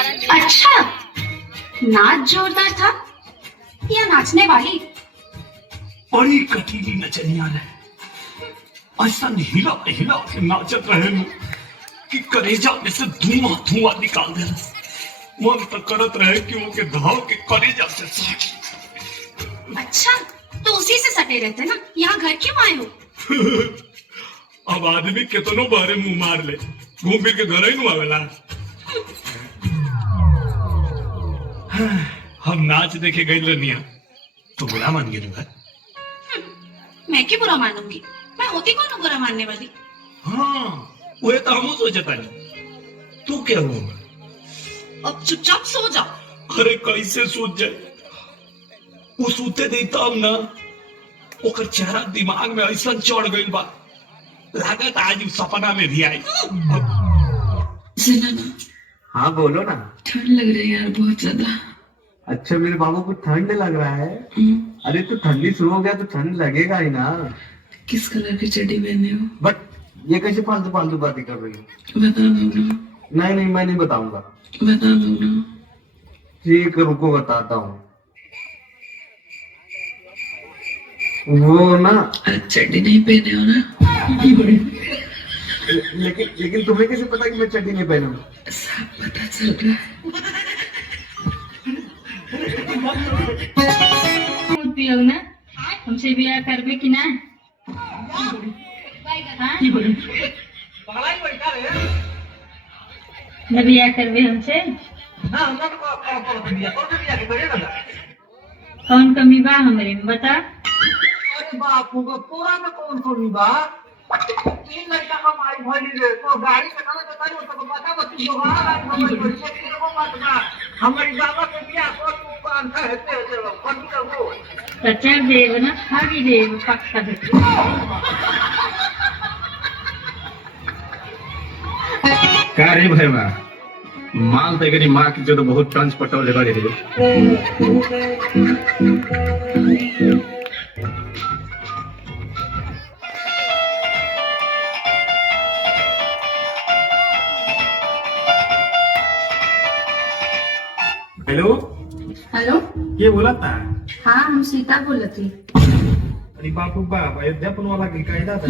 अच्छा, नाच जोरदार था या नाचने वाली? बड़ी कटीली नचनिया है। ऐसा हिला हिला के नाचत रहे कि करेजा में से धुआं धुआं निकाल दे। मन तो करत रहे कि वो के धाव के करेजा से साट। अच्छा, तो उसी से सटे रहते ना, यहाँ घर क्यों आए हो? अब आदमी कितनों बारे मुंह मार ले, घूम फिर के घर ही नु आवेला। हम नाच देखे गए लनिया तो बुरा मान गए है। मैं क्यों बुरा मानूंगी? मैं होती कौन हूँ बुरा मानने वाली? हाँ, वो तो हम सोचता नहीं। तू क्या होगा? अब चुपचाप सो जाओ। अरे कैसे सोच जाए? वो सूते देता हम ना, ओकर चेहरा दिमाग में ऐसा चढ़ गई बा, लागत आज सपना में भी आई। सुनो ना। हाँ बोलो ना। ठंड लग रही है यार, बहुत ज्यादा। अच्छा मेरे बाबू को ठंड लग रहा है? अरे तो ठंडी शुरू हो गया तो ठंड लगेगा ही ना। किस कलर की चड्डी पहने हो? बट ये कैसे फालतू फालतू बातें कर रही हो? बता दो ना। नहीं नहीं मैं नहीं बताऊंगा। बता दो ना। ठीक है रुको बताता हूँ। वो ना चड्डी नहीं पहने हो ना? लेकिन तुम्हें कैसे पता कि मैं चड्डी नहीं पहनूं? सब पता चल रहा है। उपयोग ना हमसे बियाह करबे कि ना? न बियाह करबे हमसे? कौन कमी बा हमरे में बता? अरे बाप रे, पूरा में कौन कमी बा? तीन लड़का हमारी भली रे तो गाड़ी से खाना देता है तो पता बस जोगाड़ आज हमारी बड़ी से को मत ना हमारी बाबा के बियाह को पान का हेते हेते कौन का वो सच्चा देव ना खाली देव पक्का दे। का रे भाई बा माल तगरी माँ की जो तो बहुत टंच पटौले बड़े रे। हेलो हेलो, ये बोला था? हाँ हम सीता बोल रही थी। अरे बापू बाप अयोध्या पुन वाला की कायदा था।